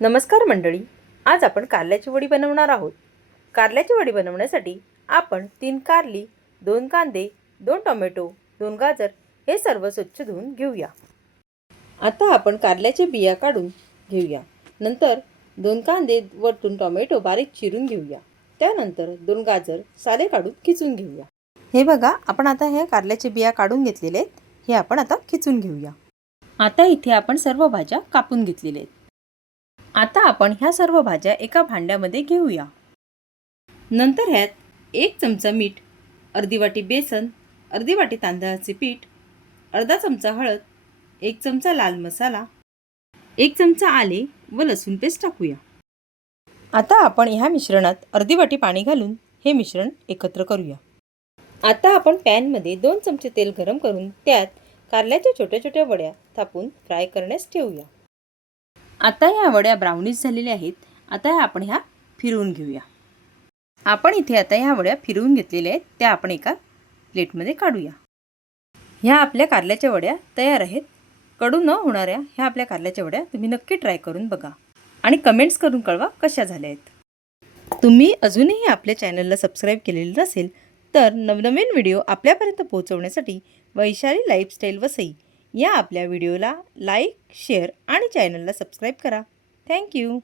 नमस्कार मंडळी, आज आपण कारल्याची वडी बनवणार आहोत। कारल्याची वडी बनवण्यासाठी आपण 3 कारली, 2 कांदे, 2 टोमॅटो, 2 गाजर हे सर्व स्वच्छ धुवून घेऊया। आता आपण कारल्याचे बिया काढून घेऊया। नंतर 2 कांदे वरतून टोमॅटो बारीक चिरून घेऊया। त्यानंतर 2 गाजर साले काढून खिचून घेऊया। हे बघा, आपण आता हे कारल्याचे बिया काढून घेतलेले आहेत। हे आपण आता खिचून घेऊया। आता इथे आपण सर्व भाज्या कापून घेतलेल्या आहेत। आता आपण ह्या सर्व भाज्या एका भांड्यामध्ये घेऊया। नंतर ह्यात 1 चमचा मीठ, अर्धी वाटी बेसन, अर्धी वाटी तांदळाचे पीठ, अर्धा चमचा हळद, 1 चमचा लाल मसाला, 1 चमचा आले व लसूण पेस्ट टाकूया। आता आपण ह्या मिश्रणात अर्धी वाटी पाणी घालून हे मिश्रण एकत्र करूया। आता आपण पॅनमध्ये 2 चमचे तेल गरम करून त्यात कारल्याच्या छोट्या छोट्या वड्या थापून फ्राय करण्यास ठेवूया। आता ह्या वड्या ब्राउनिश झालेल्या आहेत। आता आपण ह्या फिरवून घेऊया। आपण इथे आता ह्या वड्या फिरवून घेतलेल्या आहेत, त्या आपण एका प्लेटमध्ये काढूया। ह्या आपल्या कारल्याच्या वड्या तयार आहेत। कडू न होणाऱ्या ह्या आपल्या कारल्याच्या वड्या तुम्ही नक्की ट्राय करून बघा आणि कमेंट्स करून कळवा कशा झाल्या आहेत। तुम्ही अजूनही आपल्या चॅनलला सबस्क्राईब केलेले नसेल तर नवनवीन व्हिडिओ आपल्यापर्यंत पोहोचवण्यासाठी वैशाली लाईफस्टाईल वसई या आपल्या व्हिडिओला लाईक, शेअर आणि चॅनलला सबस्क्राईब करा। थँक्यू।